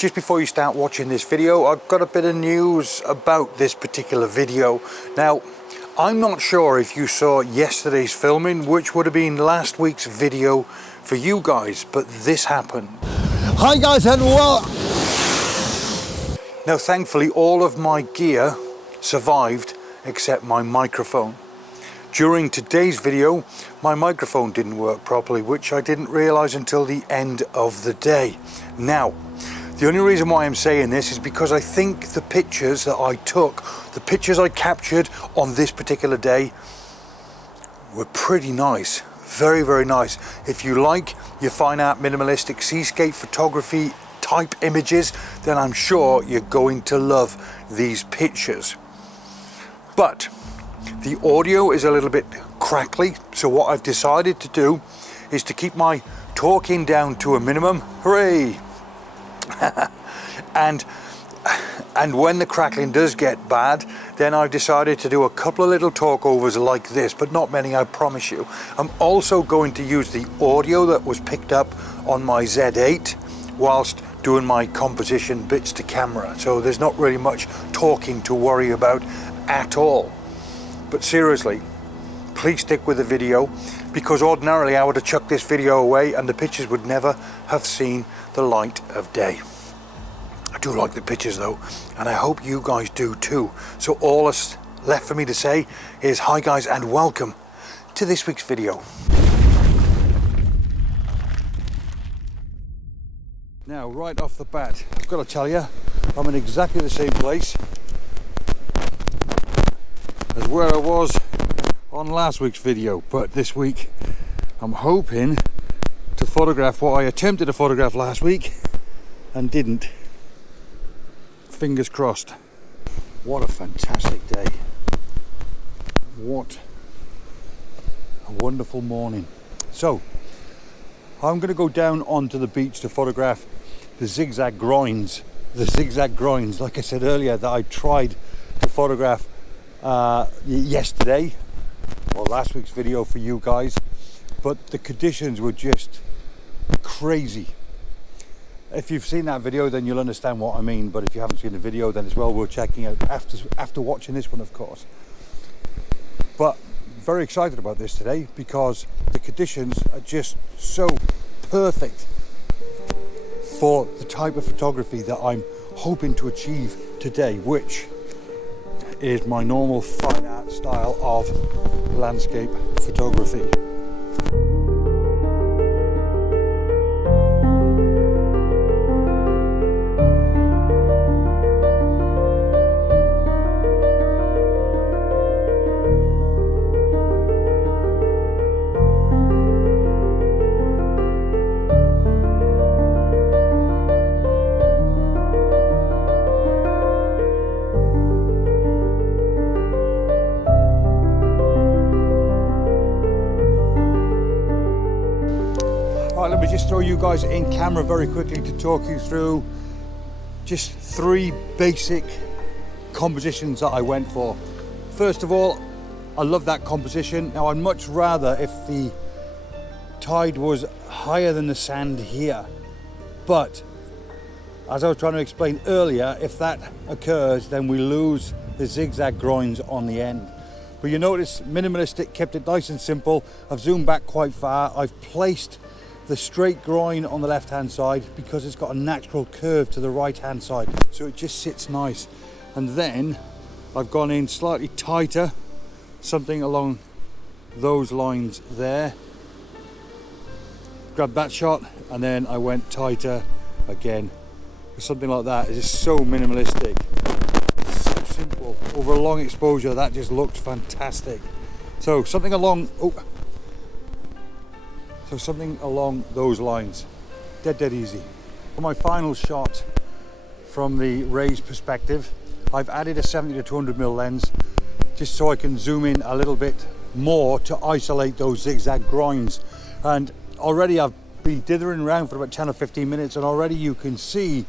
Just before you start watching this video, I've got a bit of news about this particular video. Now, I'm not sure if you saw yesterday's filming, which would have been last week's video for you guys, but this happened. Hi guys, and well, now thankfully all of my gear survived except my microphone. During today's video, my microphone didn't work properly, which I didn't realize until the end of the day. Now, the only reason why I'm saying this is because I think the pictures that I took, the pictures I captured on this particular day were pretty nice. Very, very nice. If you like your fine art minimalistic seascape photography type images, then I'm sure you're going to love these pictures. But the audio is a little bit crackly, so what I've decided to do is to keep my talking down to a minimum. Hooray! and when the crackling does get bad, then I've decided to do a couple of little talkovers like this, but not many, I promise you. I'm also going to use the audio that was picked up on my Z8 whilst doing my composition bits to camera, so there's not really much talking to worry about at all. But seriously, please stick with the video, because ordinarily I would have chucked this video away and the pictures would never have seen the light of day. I do like the pictures though, and I hope you guys do too. So all that's left for me to say is hi guys, and welcome to this week's video. Now, right off the bat, I've got to tell you, I'm in exactly the same place as where I was on last week's video, but this week I'm hoping to photograph what I attempted to photograph last week and didn't. Fingers crossed. What a fantastic day. What a wonderful morning. So I'm going to go down onto the beach to photograph the zigzag groins. The zigzag groins, like I said earlier, that I tried to photograph yesterday, or last week's video for you guys, but the conditions were just crazy. If you've seen that video, then you'll understand what I mean, but if you haven't seen the video, then it's well worth checking out after watching this one, of course. But very excited about this today because the conditions are just so perfect for the type of photography that I'm hoping to achieve today, which is my normal fine art style of landscape photography. Right, let me just throw you guys in camera very quickly to talk you through just 3 basic compositions that I went for. First of all, I love that composition. Now, I'd much rather if the tide was higher than the sand here, but as I was trying to explain earlier, if that occurs, then we lose the zigzag groins on the end. But you notice minimalistic, kept it nice and simple. I've zoomed back quite far. I've placed the straight groin on the left hand side because it's got a natural curve to the right hand side, so it just sits nice. And then I've gone in slightly tighter, something along those lines there, grabbed that shot, and then I went tighter again, something like that. It's just so minimalistic, so simple. Over a long exposure, that just looks fantastic. So something along those lines, dead easy. For my final shot from the raised perspective, I've added a 70 to 200mm lens just so I can zoom in a little bit more to isolate those zigzag groins. And already I've been dithering around for about 10 or 15 minutes, and already you can see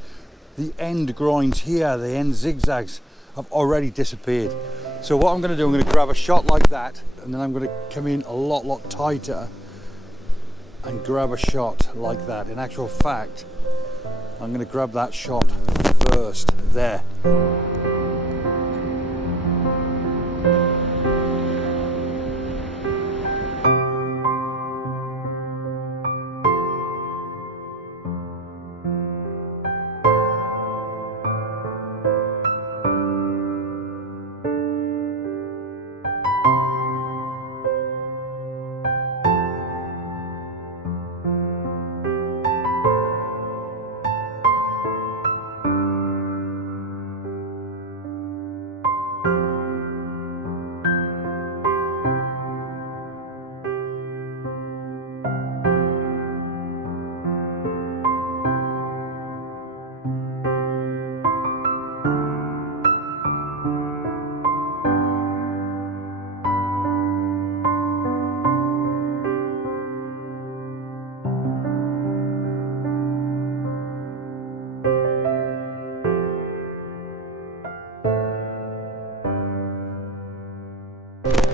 the end groins here, the end zigzags have already disappeared. So what I'm going to do, I'm going to grab a shot like that, and then I'm going to come in a lot tighter and grab a shot like that. In actual fact, I'm going to grab that shot first there.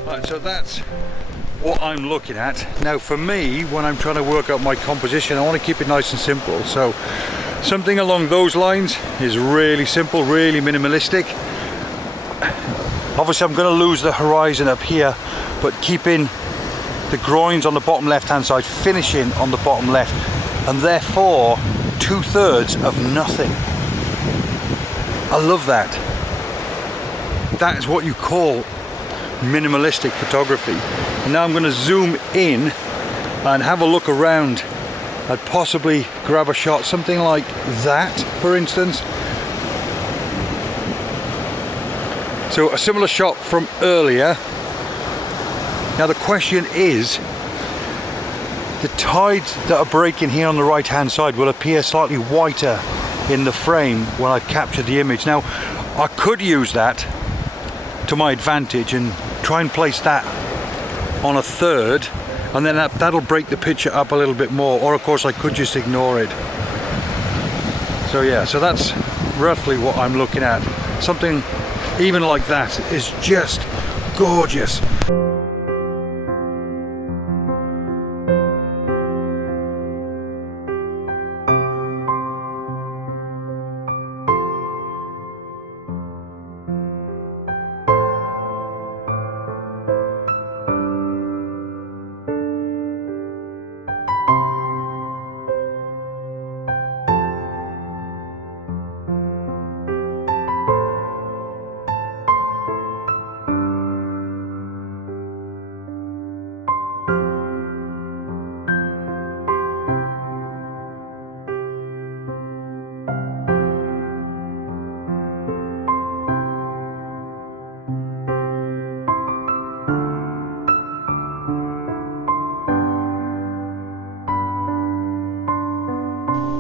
Right, so that's what I'm looking at. Now for me, when I'm trying to work out my composition, I want to keep it nice and simple. So something along those lines is really simple, really minimalistic. Obviously I'm going to lose the horizon up here, but keeping the groins on the bottom left hand side, finishing on the bottom left, and therefore 2/3 of nothing. I love that. That is what you call minimalistic photography. And now I'm going to zoom in and have a look around. I'd possibly grab a shot, something like that, for instance. So a similar shot from earlier. Now the question is, the tides that are breaking here on the right hand side will appear slightly whiter in the frame when I've captured the image. Now I could use that to my advantage and try and place that on a third, and then that'll break the picture up a little bit more, or of course I could just ignore it. So yeah, so that's roughly what I'm looking at. Something even like that is just gorgeous.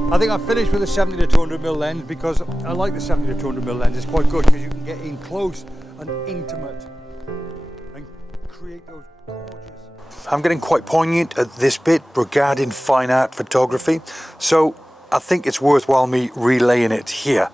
I think I finished with a 70 to 200mm lens because I like the 70 to 200mm lens. It's quite good because you can get in close and intimate and create those gorgeous... I'm getting quite poignant at this bit regarding fine art photography, so I think it's worthwhile me relaying it here.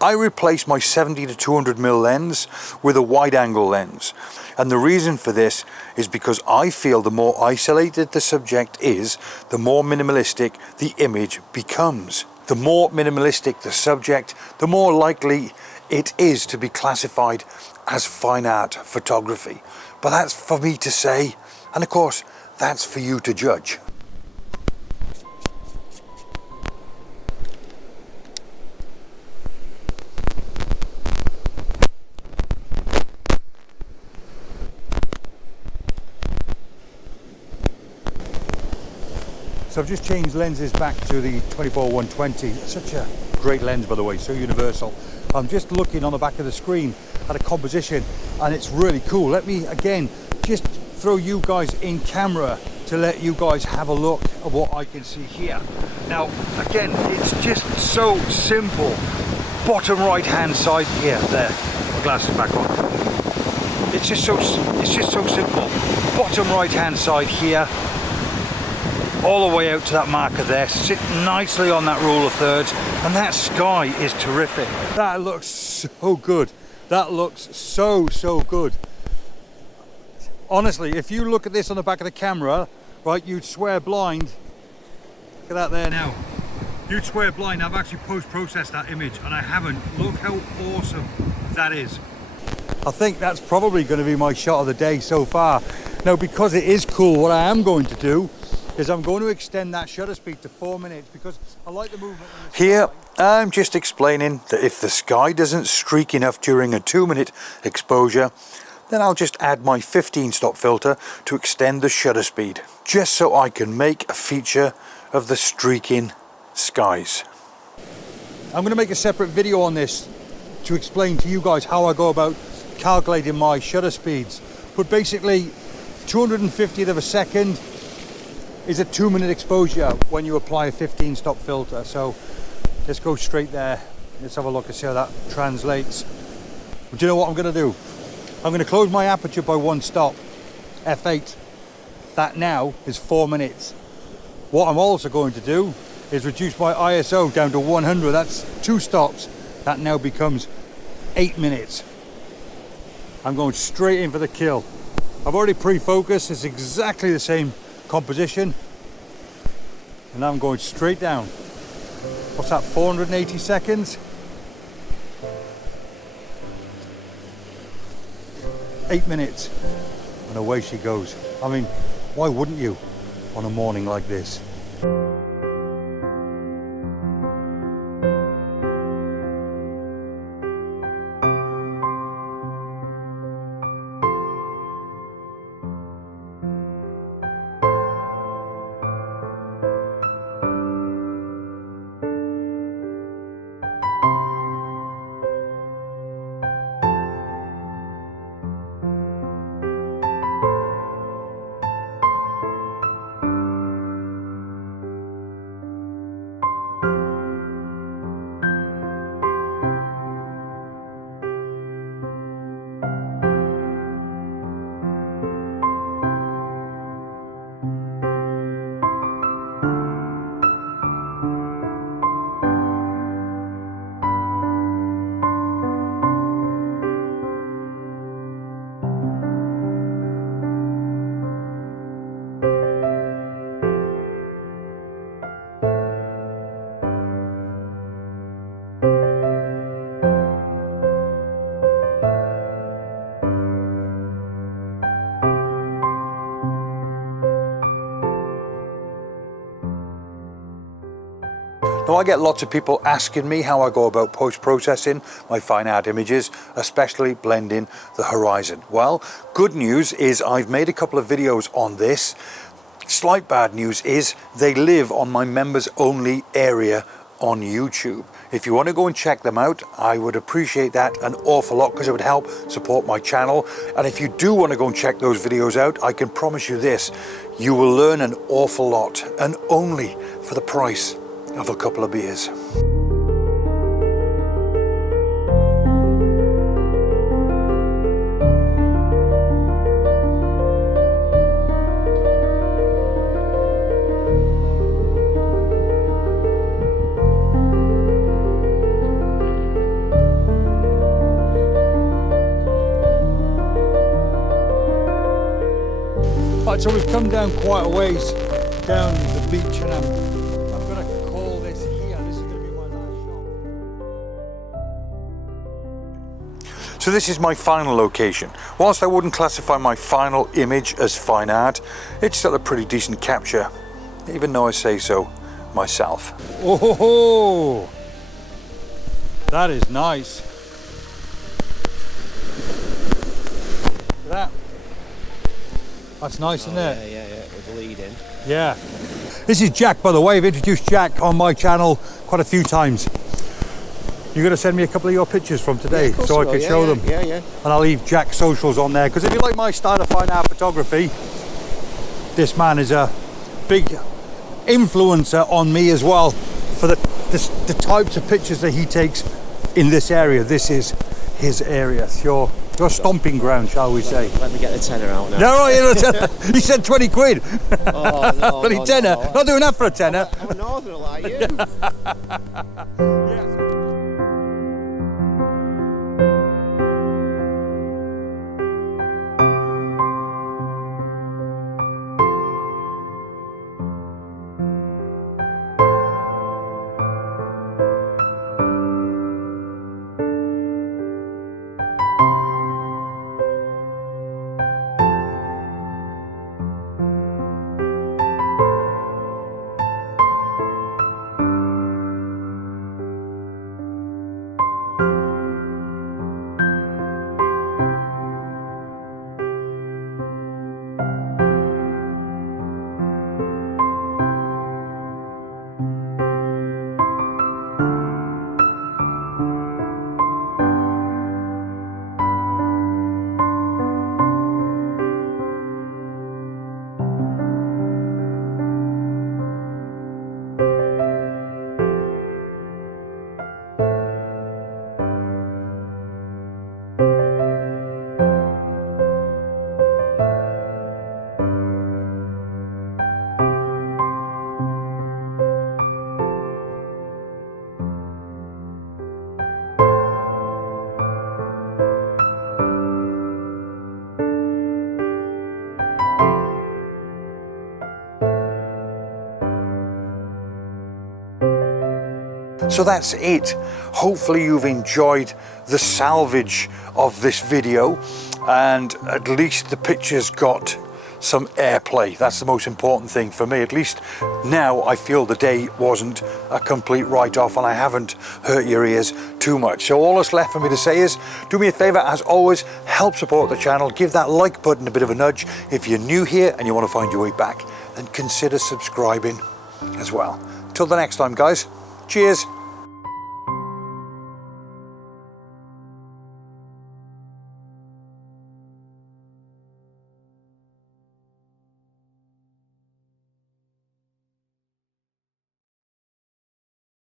I replaced my 70 to 200mm lens with a wide angle lens. And the reason for this is because I feel the more isolated the subject is, the more minimalistic the image becomes. The more minimalistic the subject, the more likely it is to be classified as fine art photography. But that's for me to say, and of course, that's for you to judge. So I've just changed lenses back to the 24-120. Such a great lens, by the way, so universal. I'm just looking on the back of the screen at a composition and it's really cool. Let me again just throw you guys in camera to let you guys have a look at what I can see here. Now again, it's just so simple. Bottom right hand side here, there, my glasses back on. It's just so simple. Bottom right hand side here, all the way out to that marker there, sit nicely on that rule of thirds, and that sky is terrific. That looks so good. That looks so good. Honestly, if you look at this on the back of the camera, right, you'd swear blind. Look at that there now. You'd swear blind, I've actually post-processed that image and I haven't. Look how awesome that is. I think that's probably going to be my shot of the day so far. Now, because it is cool, what I am going to do is I'm going to extend that shutter speed to 4 minutes because I like the movement. Here, I'm just explaining that if the sky doesn't streak enough during a 2-minute exposure, then I'll just add my 15-stop filter to extend the shutter speed, just so I can make a feature of the streaking skies. I'm going to make a separate video on this to explain to you guys how I go about calculating my shutter speeds. But basically, 250th of a second is a 2-minute exposure when you apply a 15-stop filter. So let's go straight there. Let's have a look and see how that translates. But do you know what I'm going to do? I'm going to close my aperture by 1 stop, f8. That now is 4 minutes. What I'm also going to do is reduce my ISO down to 100. That's 2 stops. That now becomes 8 minutes. I'm going straight in for the kill. I've already pre-focused. It's exactly the same composition. And now I'm going straight down. What's that, 480 seconds? 8 minutes. And away she goes. I mean, why wouldn't you on a morning like this? Now, I get lots of people asking me how I go about post-processing my fine art images, especially blending the horizon. Well, good news is I've made a couple of videos on this. Slight bad news is they live on my members only area on YouTube. If you want to go and check them out, I would appreciate that an awful lot because it would help support my channel. And if you do want to go and check those videos out, I can promise you this, you will learn an awful lot, and only for the price of a couple of beers. Right, so we've come down quite a ways down the beach, and I'm going to call this here. This is going to be my last shot. So this is my final location. Whilst I wouldn't classify my final image as fine art, it's still a pretty decent capture, even though I say so myself. Oh, that is nice. Look at that. That's nice, isn't it? Yeah, with the lead in. Yeah. This is Jack, by the way. I've introduced Jack on my channel quite a few times. You're going to send me a couple of your pictures from today, Yeah, so I can show them. Yeah. And I'll leave Jack's socials on there, because if you like my style of fine art photography, this man is a big influencer on me as well for the types of pictures that he takes in this area. This is his area. It's your stomping ground, shall we say. Let me get the tenner out now. No, he said 20 quid. Oh, no, Bloody tenner. No. Not doing that for a tenner. I'm a northerner like you. So that's it. Hopefully you've enjoyed the salvage of this video, and at least the pictures got some airplay. That's the most important thing for me. At least now I feel the day wasn't a complete write-off and I haven't hurt your ears too much. So all that's left for me to say is, do me a favor, as always, help support the channel. Give that like button a bit of a nudge. If you're new here and you want to find your way back, then consider subscribing as well. Till the next time, guys, cheers.